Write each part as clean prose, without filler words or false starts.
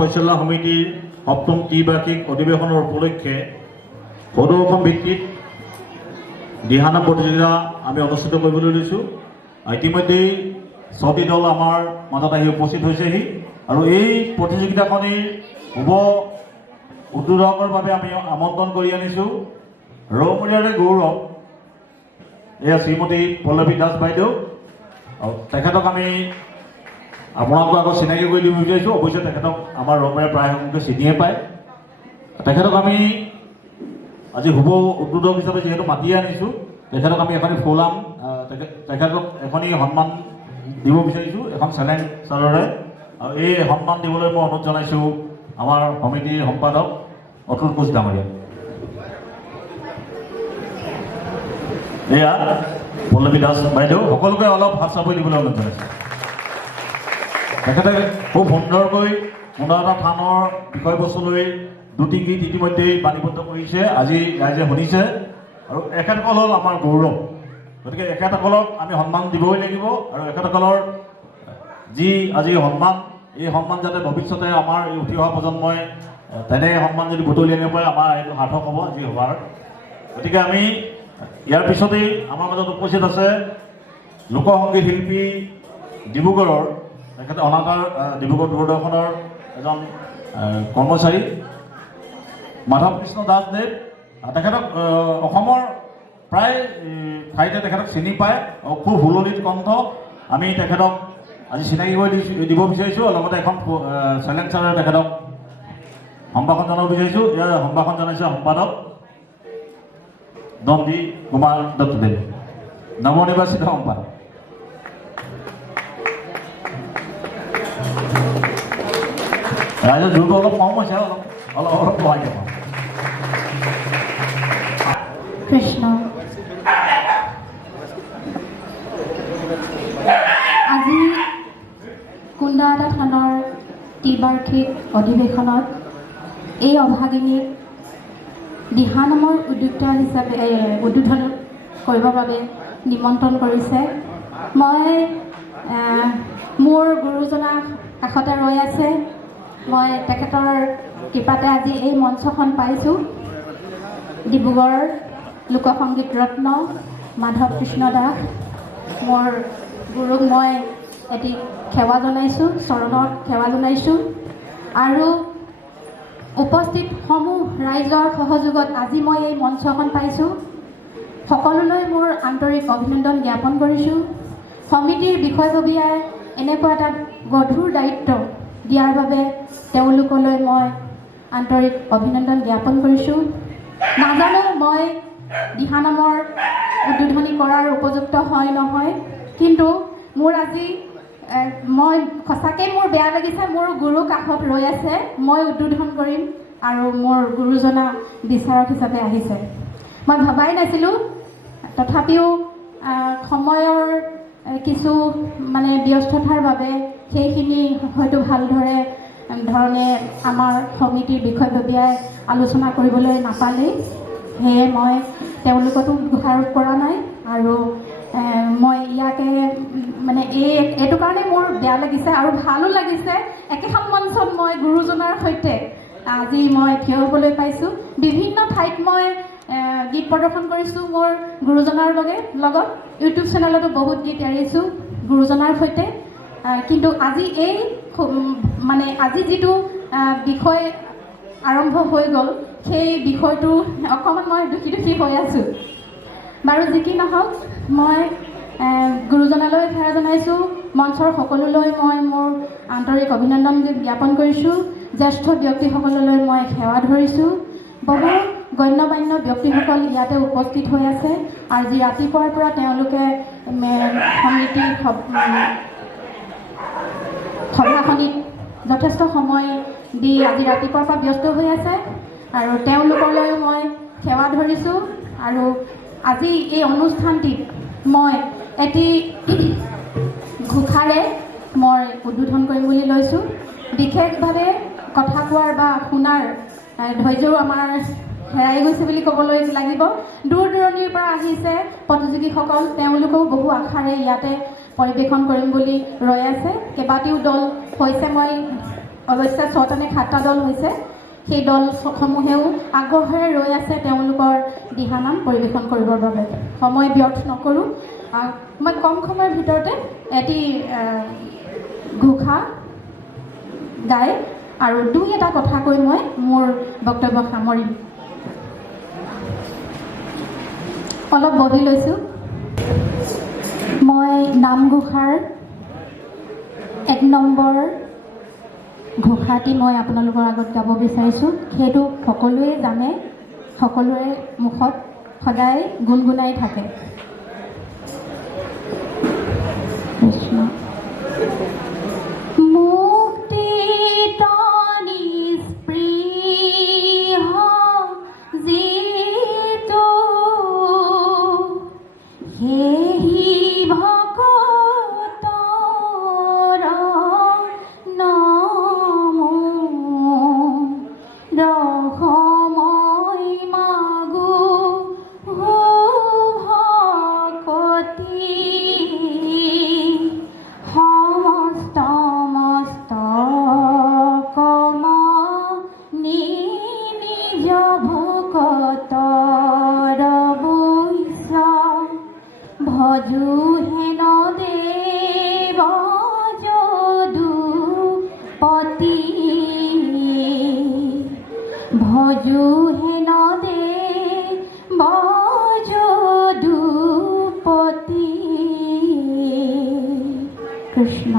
পৰিচালনা সমিতিৰ সপ্তম ত্ৰিবাৰ্ষিক অধিৱেশনৰ উপলক্ষে সদৌ অসম ভিত্তিত দিহানাম প্ৰতিযোগিতা আমি অনুষ্ঠিত কৰিবলৈ লৈছোঁ। ইতিমধ্যেই 6টি দল আমাৰ মাজত আহি উপস্থিত হৈছেহি আৰু এই প্ৰতিযোগিতাখনিৰ শুভ উদ্বোধকৰ বাবে আমি আমন্ত্ৰণ কৰি আনিছোঁ ৰৌমৰীয়াৰে গৌৰৱ এয়া শ্ৰীমতী পল্লৱী দাস বাইদেউ। আৰু তেখেতক আমি আপোনালোকক আগত চিনাকি কৰি দিব বিচাৰিছোঁ। অৱশ্যে তেখেতক আমাৰ ৰৌমৰীয়া প্ৰায় সংখ্যকে চিনিয়ে পায়। তেখেতক আমি আজি শুভ উদ্বোধক হিচাপে যিহেতু মাতি আনিছোঁ, তেখেতক আমি এখনি ফুলাম তেখেতক এখনি সন্মান দিব বিচাৰিছোঁ এখন চেলেঞ্জ চালৰে। আৰু এই সন্মান দিবলৈ মই অনুৰোধ জনাইছোঁ আমাৰ সমিতিৰ সম্পাদক অতুল কোচ ডাঙৰীয়া। এয়া পল্লৱী দাস বাইদেউ, সকলোকে অলপ হাত চাপৰি দিবলৈ অনুৰোধ জনাইছোঁ। তেখেতে খুব সুন্দৰকৈ কোনো এটা থানৰ বিষয়বস্তুলৈ দুটি গীত ইতিমধ্যেই বাণীবদ্ধ কৰিছে, আজি ৰাইজে শুনিছে। আৰু এখেতসকল হ'ল আমাৰ গৌৰৱ, গতিকে এখেতসকলক আমি সন্মান দিবই লাগিব। আৰু এখেতসকলৰ যি আজি সন্মান, এই সন্মান যাতে ভৱিষ্যতে আমাৰ এই উঠি অহা প্ৰজন্মই তেনে সন্মান যদি বুটলি আনিব পাৰে, আমাৰ এইটো সাৰ্থক হ'ব আজি সভাৰ। গতিকে আমি ইয়াৰ পিছতেই আমাৰ মাজত উপস্থিত আছে লোকসংগীত শিল্পী ডিব্ৰুগড়ৰ, তেখেতে অনাতাঁৰ ডিব্ৰুগড় দূৰদৰ্শনৰ এজন কৰ্মচাৰী মাধৱ কৃষ্ণ দাসদেৱ। তেখেতক অসমৰ প্ৰায় ঠাইতে তেখেতক চিনি পায় আৰু খুব সুললিত কণ্ঠ। আমি তেখেতক আজি চিনাকি কৰি দিব বিচাৰিছোঁ। লগতে এখন চেলেঞ্জাৰে তেখেতক সম্ভাষণ জনাব বিচাৰিছোঁ। ইয়াৰ সম্ভাষণ জনাইছে সম্পাদক দণ্ডী কুমাৰ দত্তদেৱ, নৱনিৰ্বাচিত সম্পাদক। ৰাইজৰ জোৰটো অলপ কম হৈছে, অলপ অলপ সহায় দিব। কৃষ্ণ আজি কুন্দাটা থানৰ ত্ৰিবাৰ্ষিক অধিৱেশনত এই অভাগিনীক দিহানামৰ উদ্যোক্তা হিচাপে উদ্বোধন কৰিবৰ বাবে নিমন্ত্ৰণ কৰিছে। মই মোৰ গুৰুজনা কাষতে ৰৈ আছে, মই তেখেতৰ কৃপাতে আজি এই মঞ্চখন পাইছোঁ। ডিব্ৰুগড় লোকসংগীত ৰত্ন মাধৱ কৃষ্ণ দাস, মোৰ গুৰুক মই এটি সেৱা জনাইছোঁ, চৰণত সেৱা জনাইছোঁ। আৰু উপস্থিত সমূহ ৰাইজৰ সহযোগত আজি মই এই মঞ্চখন পাইছোঁ। সকলোলৈ মোৰ আন্তৰিক অভিনন্দন জ্ঞাপন কৰিছোঁ। সমিতিৰ বিষয়ববীয়াই এনেকুৱা এটা গধুৰ দায়িত্ব দিয়াৰ বাবে তেওঁলোকলৈ মই আন্তৰিক অভিনন্দন জ্ঞাপন কৰিছোঁ। নাজানো মই দিহানামৰ উদ্বোধনী কৰাৰ উপযুক্ত হয় নহয়, কিন্তু মোৰ আজি মই সঁচাকৈ মোৰ বেয়া লাগিছে। মোৰ গুৰু কাষত ৰৈ আছে, মই উদ্বোধন কৰিম আৰু মোৰ গুৰুজনা বিচাৰক হিচাপে আহিছে। মই ভবাই নাছিলোঁ, তথাপিও সময়ৰ কিছু ব্যস্ততাৰ বাবে সেইখিনি হয়তো ভালদৰে ধৰণে আমাৰ সমিতিৰ বিষয়ববীয়াই আলোচনা কৰিবলৈ নাপালেই, সেয়ে মই তেওঁলোকতো দোষাৰোপ কৰা নাই। আৰু মই ইয়াকে এইটো কাৰণে মোৰ বেয়া লাগিছে আৰু ভালো লাগিছে। একেখন মঞ্চত মই গুৰুজনাৰ সৈতে আজি মই থিয় হ'বলৈ পাইছোঁ। বিভিন্ন ঠাইত মই গীত প্ৰদৰ্শন কৰিছোঁ মোৰ গুৰুজনাৰ লগত। ইউটিউব চেনেলতো বহুত গীত এৰিছোঁ গুৰুজনাৰ সৈতে। কিন্তু আজি আজি যিটো বিষয় আৰম্ভ হৈ গ'ল, সেই বিষয়টো অকণমান মই দুখী হৈ আছোঁ। বাৰু যি কি নহওক, মই গুৰুজনালৈ সেৱা জনাইছোঁ। মঞ্চৰ সকলোলৈ মই মোৰ আন্তৰিক অভিনন্দন জ্ঞাপন কৰিছোঁ। জ্যেষ্ঠ ব্যক্তিসকললৈ মই সেৱা ধৰিছোঁ। বহু গণ্যমান্য ব্যক্তিসকল ইয়াতে উপস্থিত হৈ আছে। আজি ৰাতিপুৱাৰ পৰা তেওঁলোকে সমিতিৰ সভাখনিত যথেষ্ট সময় দি আজি ৰাতিপুৱাৰ পৰা ব্যস্ত হৈ আছে আৰু তেওঁলোকলৈও মই সেৱা ধৰিছোঁ। আৰু আজি এই অনুষ্ঠানটিত মই এটি ঘোষাৰে মই উদ্বোধন কৰিম বুলি লৈছোঁ। বিশেষভাৱে কথা কোৱাৰ বা শুনাৰ ধৈৰ্যও আমাৰ হেৰাই গৈছে বুলি ক'বলৈ লাগিব। দূৰ দূৰণিৰ পৰা আহিছে প্ৰতিযোগীসকল, তেওঁলোকেও বহু আশাৰে ইয়াতে পৰিৱেশন কৰিম বুলি ৰৈ আছে। কেইবাটিও দল হৈছে, মই অৱশ্যে 6টা নে 7টা দল হৈছে। সেই দলসমূহেও আগ্ৰহেৰে ৰৈ আছে তেওঁলোকৰ দিহানাম পৰিৱেশন কৰিবৰ বাবে। সময় ব্যৰ্থ নকৰোঁ, মই কম সময়ৰ ভিতৰতে এটি ঘোষা গাই আৰু দুই এটা কথা কৈ মই মোৰ বক্তব্য সামৰিম। অলপ বহি লৈছোঁ। মই নামঘোষাৰ 1 নম্বৰ ঘোষাটি মই আপোনালোকৰ আগত গাব বিচাৰিছোঁ। সেইটো সকলোৱে জানে, সকলোৰে মুখত সদায় গুণগুণাই থাকে। কৃষ্ণ কৃষ্ণ।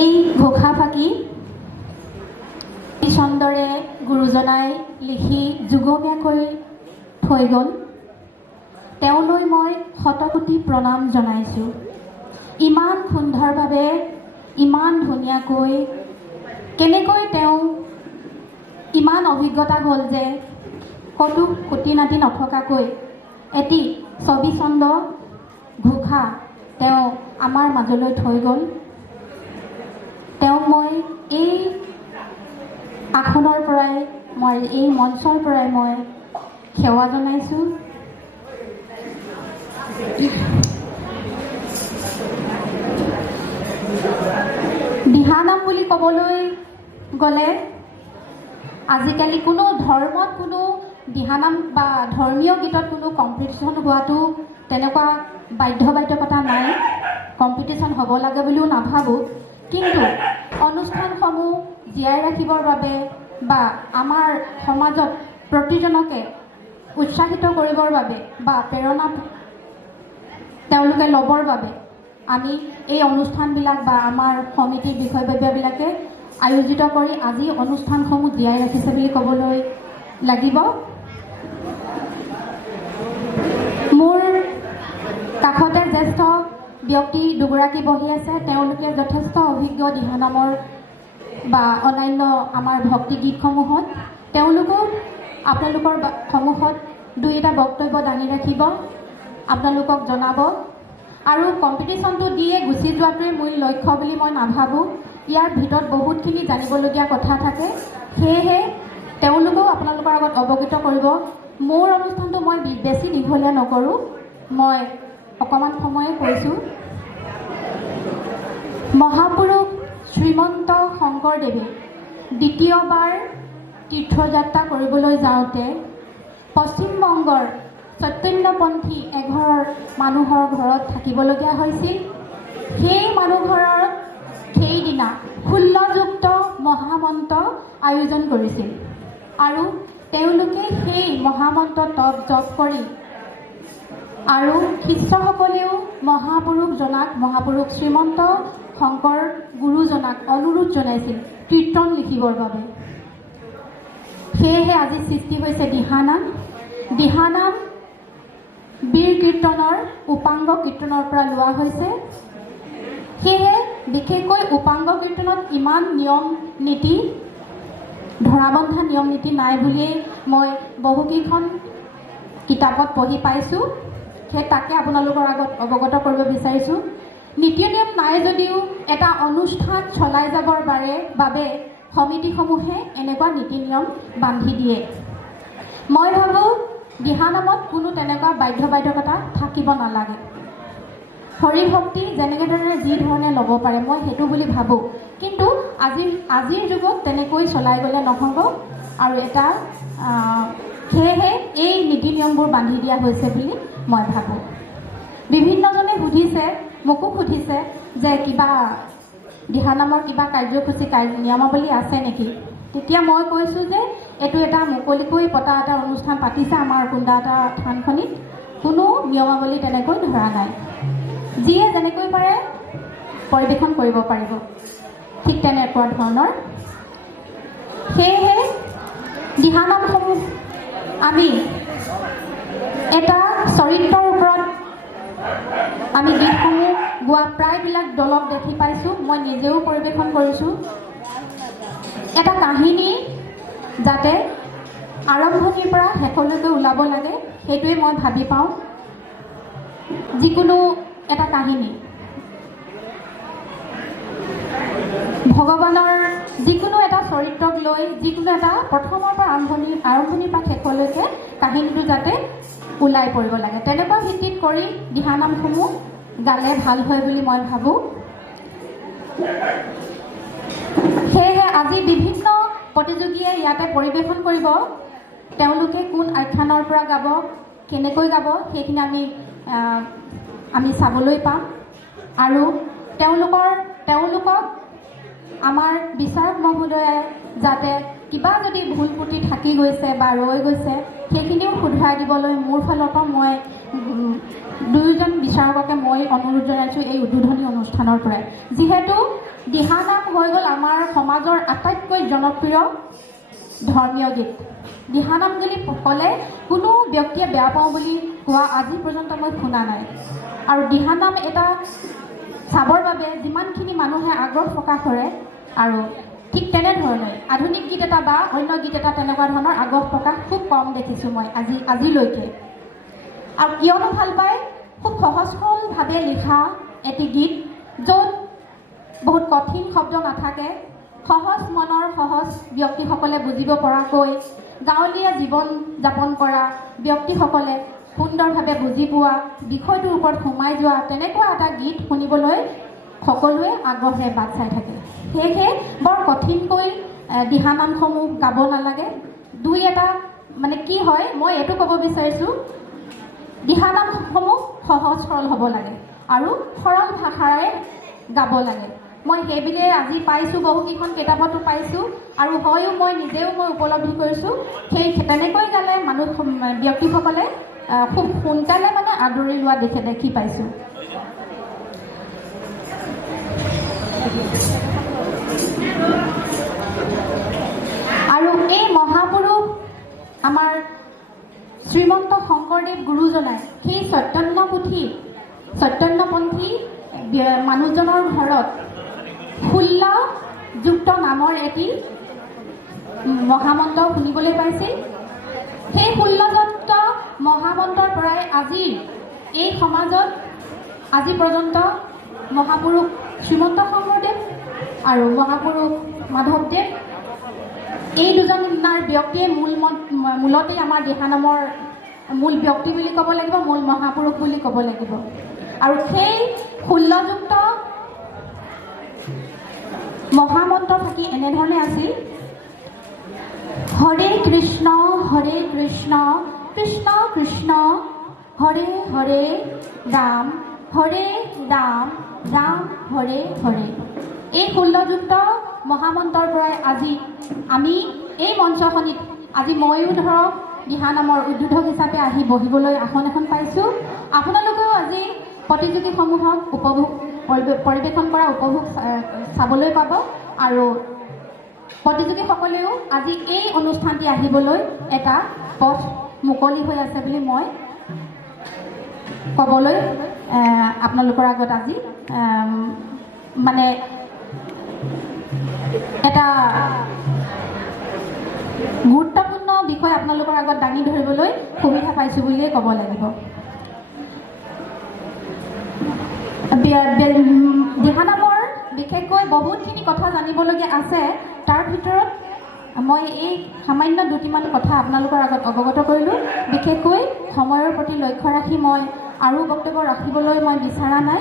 এই ঘোষাফাকি চন্দৰে গুৰুজনাই লিখি যুগমীয়াকৈ থৈ গ'ল। তেওঁলৈ মই শতকোটি প্ৰণাম জনাইছোঁ। ইমান সুন্দৰভাৱে, ইমান ধুনীয়াকৈ, কেনেকৈ তেওঁ ইমান অভিজ্ঞতা হ'ল যে ক'তো খুটি নাতি নথকাকৈ এটি ছবিচন্দ ঘোষা তেওঁ আমাৰ মাজলৈ থৈ গ'ল। তেওঁক মই এই আসনৰ পৰাই, মই এই মঞ্চৰ পৰাই মই সেৱা জনাইছোঁ। দিহানাম বুলি ক'বলৈ গ'লে আজিকালি কোনো ধৰ্মত কোনো দিহানাম বা ধৰ্মীয় গীতত কোনো কম্পিটিশ্যন হোৱাটো তেনেকুৱা বাধ্যবাধকতা নাই। কম্পিটিশ্যন হ'ব লাগে বুলিও নাভাবোঁ। কিন্তু অনুষ্ঠানসমূহ জীয়াই ৰাখিবৰ বাবে বা আমাৰ সমাজত প্ৰতিজনকে উৎসাহিত কৰিবৰ বাবে বা প্ৰেৰণা তেওঁলোকে ল'বৰ বাবে আমি এই অনুষ্ঠানবিলাক বা আমাৰ সমিতিৰ বিষয়ববীয়াবিলাকে আয়োজিত কৰি আজি অনুষ্ঠানসমূহ জীয়াই ৰাখিছে বুলি ক'বলৈ লাগিব। মোৰ কাষতে জ্যেষ্ঠ ব্যক্তি দুগৰাকী বহি আছে। তেওঁলোকে যথেষ্ট অভিজ্ঞ দিহানামৰ বা অন্যান্য আমাৰ ভক্তি গীতসমূহত। তেওঁলোকো আপোনালোকৰ সন্মুখত দুই এটা বক্তব্য দাঙি ৰাখিব, আপোনালোকক জনাব। আৰু কম্পিটিশ্যনটো দিয়ে গুচি যোৱাটোৱে মূল লক্ষ্য বুলি মই নাভাবোঁ। ইয়াৰ ভিতৰত বহুতখিনি জানিবলগীয়া কথা থাকে। সেয়েহে তেওঁলোকেও আপোনালোকৰ আগত অৱগত কৰিব। মোৰ অনুষ্ঠানটো মই বেছি দীঘলীয়া নকৰোঁ, মই অকণমান সময়ে কৈছোঁ। মহাপুৰুষ শ্ৰীমন্ত শংকৰদেৱে দ্বিতীয়বাৰ তীৰ্থযাত্ৰা কৰিবলৈ যাওঁতে পশ্চিমবংগৰ চৈতন্যপন্থী এঘৰৰ মানুহৰ ঘৰত থাকিবলগীয়া হৈছিল। সেই মানুহঘৰৰ সেইদিনা 16যুক্ত মহামন্ত্ৰ আয়োজন কৰিছিল আৰু তেওঁলোকে সেই মহামন্ত্ৰ তপ জপ কৰি আৰু শিষ্যসকলেও মহাপুৰুষ শ্ৰীমন্ত শংকৰ গুৰুজনাক অনুৰোধ জনাইছিল কীৰ্তন লিখিবৰ বাবে। সেয়েহে আজি সৃষ্টি হৈছে দিহানাম। দিহানাম বীৰ কীৰ্তনৰ উপাংগ কীৰ্তনৰ পৰা লোৱা হৈছে। সেয়েহে বিশেষকৈ উপাংগ কীৰ্তনত ইমান নিয়ম নীতি, ধৰাবন্ধা নিয়ম নীতি নাই বুলিয়েই মই বহুকেইখন কিতাপত পঢ়ি পাইছোঁ। সেই তাকে আপোনালোকৰ আগত অৱগত কৰিব বিচাৰিছোঁ। নীতি নিয়ম নাই যদিও এটা অনুষ্ঠান চলাই যাবৰ বাবে সমিতিসমূহে এনেকুৱা নীতি নিয়ম বান্ধি দিয়ে। মই ভাবোঁ দিহানামত কোনো তেনেকুৱা বাধ্যবাধকতা থাকিব নালাগে। হৰি ভক্তি যেনেকৈ ধৰণে যি ধৰণে ল'ব পাৰে মই সেইটো বুলি ভাবোঁ। কিন্তু আজিৰ যুগত তেনেকৈ চলাই গ'লে নহ'ব আৰু এটা সেয়েহে এই নীতি নিয়মবোৰ বান্ধি দিয়া হৈছে বুলি মই ভাবোঁ। বিভিন্নজনে সুধিছে, মোকো সুধিছে যে কিবা দিহানামৰ কিবা কাৰ্যসূচী নিয়মাৱলী আছে নেকি। তেতিয়া মই কৈছোঁ যে এইটো এটা মুকলিকৈ পতা এটা অনুষ্ঠান পাতিছে আমাৰ কুণ্ডাটা থানখনিত, কোনো নিয়মাৱলী তেনেকৈ ধৰা নাই। যিয়ে যেনেকৈ পাৰে পৰিৱেশন কৰিব পাৰিব, ঠিক তেনেকুৱা ধৰণৰ। সেয়েহে দিহানামসমূহ আমি এটা চৰিত্ৰৰ ওপৰত আমি গীতসমূহ গোৱা প্ৰায়বিলাক দলক দেখি পাইছোঁ, মই নিজেও পৰিৱেশন কৰিছোঁ। এটা কাহিনী যাতে আৰম্ভণিৰ পৰা শেষলৈকে ওলাব লাগে সেইটোৱে মই ভাবি পাওঁ। যিকোনো এটা কাহিনী ভগৱানৰ যিকোনো এটা চৰিত্ৰক লৈ যিকোনো এটা প্ৰথমৰ পৰা আৰম্ভণিৰ পৰা শেষলৈকে কাহিনীটো যাতে ওলাই পৰিব লাগে, তেনেকুৱা ভিত্তিত কৰি দিহানামসমূহ গালে ভাল হয় বুলি মই ভাবোঁ। সেয়েহে আজি বিভিন্ন প্ৰতিযোগীয়ে ইয়াতে পৰিৱেশন কৰিব। তেওঁলোকে কোন আখ্যানৰ পৰা গাব, কেনেকৈ গাব সেইখিনি আমি চাবলৈ পাম। আৰু তেওঁলোকক আমাৰ বিচাৰক মহোদয়ে যাতে কিবা যদি ভুল ত্ৰুটি থাকি গৈছে বা ৰৈ গৈছে সেইখিনিও শুধৰাই দিবলৈ মোৰ ফালৰ পৰা মই দুয়োজন বিচাৰককে মই অনুৰোধ জনাইছোঁ এই উদ্বোধনী অনুষ্ঠানৰ পৰাই। যিহেতু দিহানাম হৈ গ'ল আমাৰ সমাজৰ আটাইতকৈ জনপ্ৰিয় ধৰ্মীয় গীত। দিহানাম বুলি ক'লে কোনো ব্যক্তিয়ে বেয়া পাওঁ বুলি কোৱা আজি পৰ্যন্ত মই শুনা নাই। আৰু দিহানাম এটা চাবৰ বাবে যিমানখিনি মানুহে আগ্ৰহ প্ৰকাশ কৰে আৰু ঠিক তেনেধৰণে আধুনিক গীত এটা বা অন্য গীত এটা তেনেকুৱা ধৰণৰ আগ্ৰহ প্ৰকাশ খুব কম দেখিছোঁ মই আজিলৈকে। আৰু কিয়নো ভাল পায়, খুব সহজ সৰলভাৱে লিখা এটি গীত য'ত বহুত কঠিন শব্দ নাথাকে, সহজ মনৰ সহজ ব্যক্তিসকলে বুজিব পৰাকৈ গাঁৱলীয়া জীৱন যাপন কৰা ব্যক্তিসকলে সুন্দৰভাৱে বুজি পোৱা, বিষয়টোৰ ওপৰত সোমাই যোৱা তেনেকুৱা এটা গীত শুনিবলৈ সকলোৱে আগ্ৰহেৰে বাট চাই থাকে। সেয়েহে বৰ কঠিনকৈ দিহানামসমূহ গাব নালাগে। দুই এটা মানে কি হয়, মই এইটো ক'ব বিচাৰিছোঁ দিহানামসমূহ সহজ সৰল হ'ব লাগে আৰু সৰল ভাষাৰে গাব লাগে। মই সেইবুলিয়ে আজি পাইছোঁ, বহুকেইখন কিতাপতো পাইছোঁ আৰু হয়ো মই নিজেও উপলব্ধি কৰিছোঁ। তেনেকৈ গালে ব্যক্তিসকলে খুব সোনকালে আদৰি লোৱা দেখি পাইছোঁ। আৰু এই মহাপুৰুষ আমাৰ শ্ৰীমন্ত শংকৰদেৱ গুৰুজনাই সেই চৈতন্যপন্থী মানুহজনৰ ঘৰত 16 যুক্ত নামৰ এটি মহামন্ত্ৰ শুনিবলৈ পাইছিল। সেই 16 যুক্ত মহামন্ত্ৰৰ পৰাই আজি এই সমাজত আজি পৰ্যন্ত মহাপুৰুষ শ্ৰীমন্ত শংকৰদেৱ আৰু মহাপুৰুষ মাধৱদেৱ এই দুজনাৰ ব্যক্তিয়ে মূলতেই আমাৰ দিহানামৰ মূল ব্যক্তি বুলি ক'ব লাগিব, মূল মহাপুৰুষ বুলি ক'ব লাগিব। আৰু সেই 16 যুক্ত মহামন্ত্ৰ থাকি এনেধৰণে আছিল: হৰে কৃষ্ণ কৃষ্ণ কৃষ্ণ হৰে হৰে ৰাম ৰাম হৰে হৰে। এই 16 যুক্ত মহামন্ত্ৰৰ পৰাই আজি আমি এই মঞ্চখনিত আজি ময়ো ধৰক দিহানামৰ উদ্বোধক হিচাপে আহি বহিবলৈ আসন এখন পাইছোঁ। আপোনালোকেও আজি প্ৰতিযোগীসমূহক পৰিৱেশন কৰা উপভোগ চাবলৈ পাব আৰু প্ৰতিযোগীসকলেও আজি এই অনুষ্ঠানটি আহিবলৈ এটা পথ মুকলি হৈ আছে বুলি মই ক'বলৈ আপোনালোকৰ আগত আজি এটা গুৰুত্বপূৰ্ণ বিষয় আপোনালোকৰ আগত দাঙি ধৰিবলৈ সুবিধা পাইছোঁ বুলিয়ে ক'ব লাগিব। দিহানামৰ বিশেষকৈ বহুতখিনি কথা জানিবলগীয়া আছে। তাৰ ভিতৰত মই এই সামান্য দুটিমান কথা আপোনালোকৰ আগত অৱগত কৰিলোঁ। বিশেষকৈ সময়ৰ প্ৰতি লক্ষ্য ৰাখি মই আৰু বক্তব্য ৰাখিবলৈ মই বিচৰা নাই।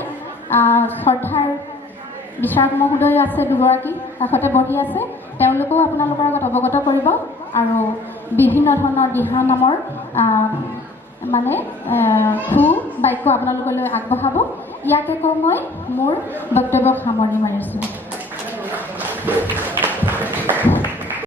শ্ৰদ্ধাৰ বিচাৰক মহোদয় আছে দুগৰাকী কাষতে বহি আছে, তেওঁলোকেও আপোনালোকৰ আগত অৱগত কৰিব আৰু বিভিন্ন ধৰণৰ দিহা নামৰ মানে সু বাক্য আপোনালোকলৈ আগবঢ়াব। ইয়াকে কৈ মই মোৰ বক্তব্য সামৰণি মাৰিছোঁ।